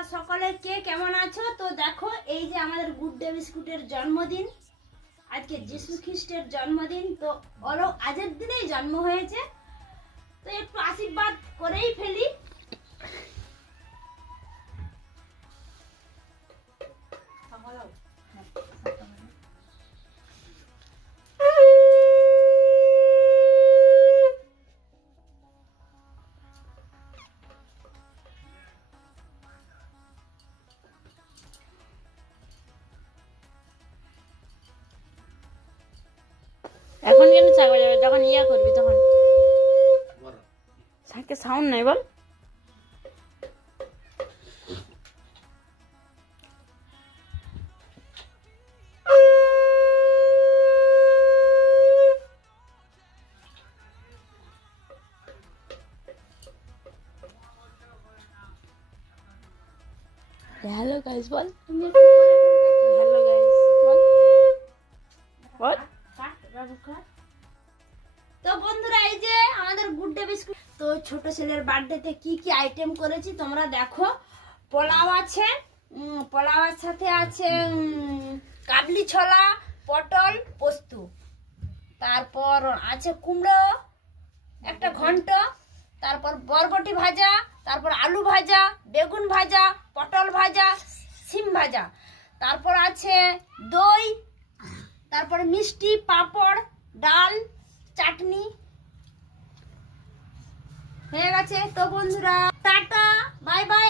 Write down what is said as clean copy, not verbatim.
তোমরা সকলে কে কেমন আছো? তো দেখো এই যে আমাদের গুড ডে বিস্কুটের জন্মদিন, আজকে যিশু খ্রিস্টের জন্মদিন। তো ওরও আজের দিনেই জন্ম হয়েছে, তো একটু আশীর্বাদ করেই ফেলি। এখন কেন চা বাজাবে? যখন ইয়া করবি তখন সাকে সাউন্ড নাই বল। হ্যালো গাইস বল। হ্যালো গাইস বল বল। তো বন্ধুরা এই যে আমাদের গুড ডে বিস্কুট, তো ছোট ছেলের বার্থডেতে কি কি আইটেম করেছি তোমরা দেখো। পোলাও আছে, পোলাওয়ের সাথে আছে কাবলি ছোলা, পটল পোস্ত, তারপর আছে কুমড়ো একটা ঘন্ট, তারপর বরবটি ভাজা, তারপর আলু ভাজা, বেগুন ভাজা, পটল ভাজা, সিম ভাজা, তারপর আছে দই, তারপর মিষ্টি, পাঁপড়, ডাল, চাটনি হয়ে গেছে। তো বন্ধুরা টাটা, বাই বাই।